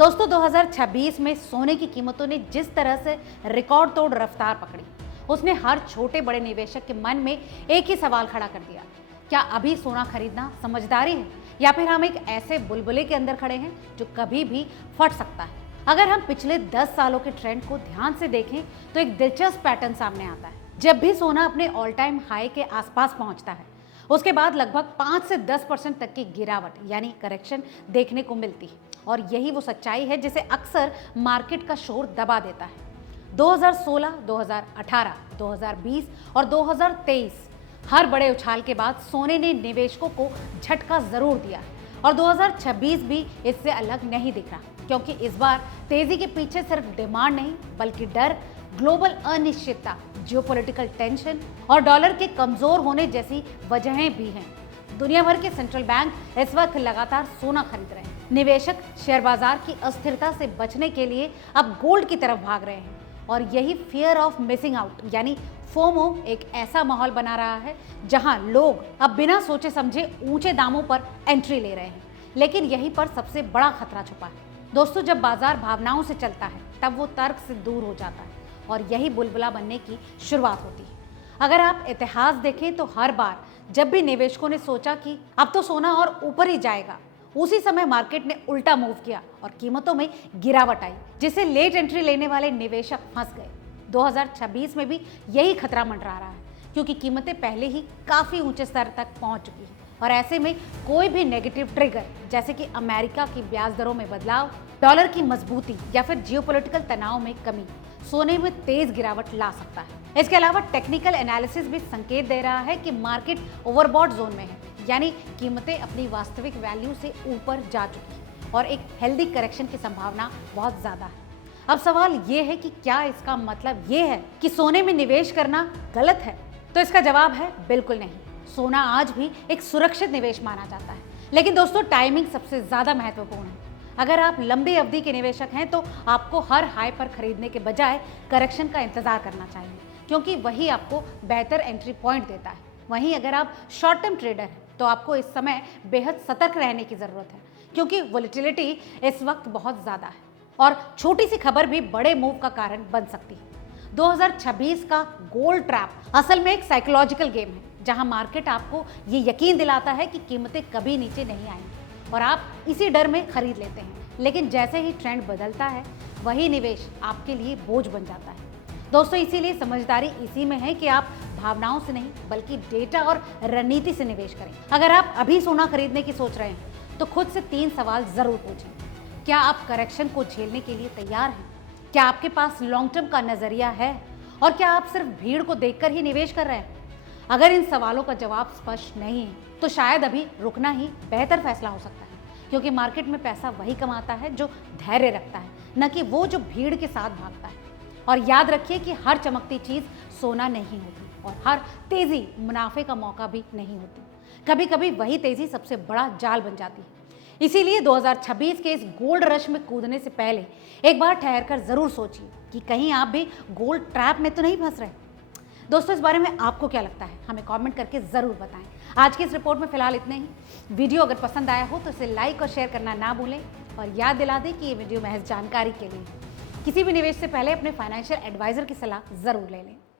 दोस्तों 2026 में सोने की कीमतों ने जिस तरह से रिकॉर्ड तोड़ रफ्तार पकड़ी, उसने हर छोटे बड़े निवेशक के मन में एक ही सवाल खड़ा कर दिया। क्या अभी सोना खरीदना समझदारी है या फिर हम एक ऐसे बुलबुले के अंदर खड़े हैं जो कभी भी फट सकता है? अगर हम पिछले 10 सालों के ट्रेंड को ध्यान से देखें तो एक दिलचस्प पैटर्न सामने आता है। जब भी सोना अपने ऑल टाइम हाई के आसपास पहुंचता है, उसके बाद लगभग 5 से 10% तक की गिरावट यानी करेक्शन देखने को मिलती है। और यही वो सच्चाई है जिसे अक्सर मार्केट का शोर दबा देता है। 2016, 2018, 2020 और 2023 हर बड़े उछाल के बाद सोने ने निवेशकों को झटका जरूर दिया और 2026 भी इससे अलग नहीं दिख रहा, क्योंकि इस बार तेजी के पीछे सिर्फ डिमांड नहीं बल्कि डर, ग्लोबल अनिश्चितता, जियोपॉलिटिकल टेंशन और डॉलर के कमजोर होने जैसी वजहें भी हैं। दुनिया भर के सेंट्रल बैंक इस वक्त लगातार सोना खरीद रहे हैं। निवेशक शेयर बाजार की अस्थिरता से बचने के लिए अब गोल्ड की तरफ भाग रहे हैं और यही फियर ऑफ मिसिंग आउट यानी फोमो एक ऐसा माहौल बना रहा है जहां लोग अब बिना सोचे समझे ऊंचे दामों पर एंट्री ले रहे हैं। लेकिन यहीं पर सबसे बड़ा खतरा छुपा है। दोस्तों, जब बाजार भावनाओं से चलता है तब वो तर्क से दूर हो जाता है और यही बुलबुला बनने की शुरुआत होती है। अगर आप इतिहास देखें तो हर बार जब भी निवेशकों ने सोचा कि अब तो सोना और ऊपर ही जाएगा, उसी समय मार्केट ने उल्टा मूव किया और कीमतों में गिरावट आई, जिससे लेट एंट्री लेने वाले निवेशक फंस गए। 2026 में भी यही खतरा मंडरा रहा है, क्योंकि कीमतें पहले ही काफी ऊंचे स्तर तक पहुंच चुकी हैं और ऐसे में कोई भी नेगेटिव ट्रिगर जैसे कि अमेरिका की ब्याज दरों में बदलाव, डॉलर की मजबूती या फिर जियोपॉलिटिकल तनाव में कमी सोने में तेज गिरावट ला सकता है। इसके अलावा टेक्निकल एनालिसिस भी संकेत दे रहा है कि मार्केट ओवरबॉट जोन में है, यानी कीमतें अपनी वास्तविक वैल्यू से ऊपर जा चुकी हैं और एक हेल्दी करेक्शन की संभावना बहुत ज्यादा है। अब सवाल ये है कि क्या इसका मतलब ये है कि सोने में निवेश करना गलत है? तो इसका जवाब है बिल्कुल नहीं। सोना आज भी एक सुरक्षित निवेश माना जाता है, लेकिन दोस्तों टाइमिंग सबसे ज्यादा महत्वपूर्ण है। अगर आप लंबी अवधि के निवेशक हैं तो आपको हर हाई पर खरीदने के बजाय करेक्शन का इंतजार करना चाहिए, क्योंकि वही आपको बेहतर एंट्री पॉइंट देता है। वहीं अगर आप शॉर्ट टर्म ट्रेडर हैं तो आपको इस समय बेहद सतर्क रहने की जरूरत है, क्योंकि वोलेटिलिटी इस वक्त बहुत ज्यादा है और छोटी सी खबर भी बड़े मूव का कारण बन सकती है। 2026 का गोल्ड ट्रैप असल में एक साइकोलॉजिकल गेम है, जहां मार्केट आपको ये यकीन दिलाता है कि कीमतें कभी नीचे नहीं आएंगी और आप इसी डर में खरीद लेते हैं। लेकिन जैसे ही ट्रेंड बदलता है, वही निवेश आपके लिए बोझ बन जाता है। दोस्तों, इसीलिए समझदारी इसी में है कि आप भावनाओं से नहीं बल्कि डेटा और रणनीति से निवेश करें। अगर आप अभी सोना खरीदने की सोच रहे हैं तो खुद से 3 सवाल जरूर पूछें। क्या आप करेक्शन को झेलने के लिए तैयार हैं? क्या आपके पास लॉन्ग टर्म का नजरिया है? और क्या आप सिर्फ भीड़ को देखकर ही निवेश कर रहे हैं? अगर इन सवालों का जवाब स्पष्ट नहीं है तो शायद अभी रुकना ही बेहतर फैसला हो सकता है, क्योंकि मार्केट में पैसा वही कमाता है जो धैर्य रखता है, न कि वो जो भीड़ के साथ भागता है। और याद रखिए कि हर चमकती चीज सोना नहीं होती और हर तेजी मुनाफे का मौका भी नहीं होती। कभी कभी वही तेजी सबसे बड़ा जाल बन जाती है। इसीलिए 2026 के इस गोल्ड रश में कूदने से पहले एक बार ठहर कर जरूर सोचिए कि कहीं आप भी गोल्ड ट्रैप में तो नहीं फंस रहे। दोस्तों, इस बारे में आपको क्या लगता है? हमें कमेंट करके जरूर बताएं। आज की इस रिपोर्ट में फिलहाल इतना ही। वीडियो अगर पसंद आया हो तो इसे लाइक और शेयर करना ना भूलें और याद दिला दें कि ये वीडियो महज जानकारी के लिए। किसी भी निवेश से पहले अपने फाइनेंशियल एडवाइजर की सलाह जरूर ले लें।